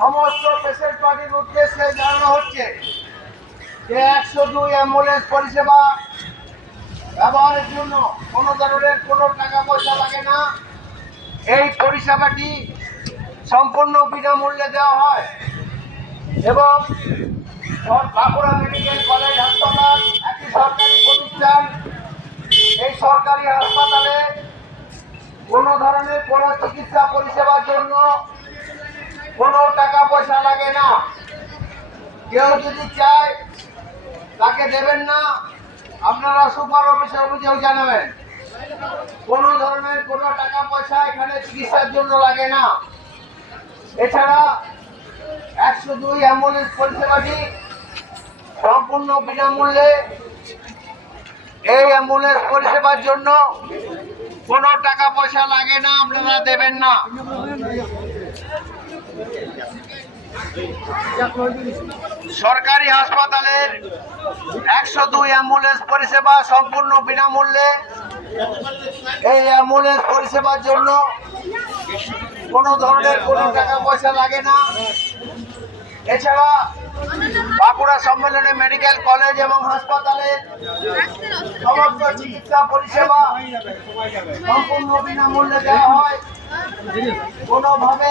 সমস্ত পেশেন্ট পার্টির উদ্দেশ্যে জানানো হচ্ছে যে 102 অ্যাম্বুলেন্স পরিষেবা ব্যবহারের জন্য কোনো ধরনের কোনো টাকা পয়সা লাগে না। এই পরিষেবাটি সম্পূর্ণ বিনামূল্যে দেওয়া হয় এবং বাঁকুড়া মেডিকেল কলেজ হাসপাতাল একটি সরকারি প্রতিষ্ঠান। এই সরকারি হাসপাতালে কোনো ধরনের কোনো চিকিৎসা পরিষেবার জন্য কোনো টাকা পয়সা লাগে না। কেউ যদি চায় তাকে দেবেন না, আপনারা সুপার অফিসে অভিযোগ জানাবেন। কোনো ধরনের কোনো টাকা পয়সা এখানে চিকিৎসার জন্য লাগে না। এছাড়া 102 অ্যাম্বুলেন্স পরিষেবাটি সম্পূর্ণ বিনামূল্যে। এই অ্যাম্বুলেন্স পরিষেবার জন্য কোনো টাকা পয়সা লাগে না, আপনারা দেবেন না। সরকারি হাসপাতালের 102 অ্যাম্বুলেন্স পরিষেবা সম্পূর্ণ বিনামূল্যে। এই অ্যাম্বুলেন্স পরিষেবার জন্য কোনো ধরনের কোনো টাকা পয়সা লাগে না। এছাড়া বাঁকুড়া সম্মেলনী মেডিকেল কলেজ এবং হাসপাতালের সমস্ত চিকিৎসা পরিষেবা সম্পূর্ণ বিনামূল্যে দেওয়া হয়। কোনোভাবে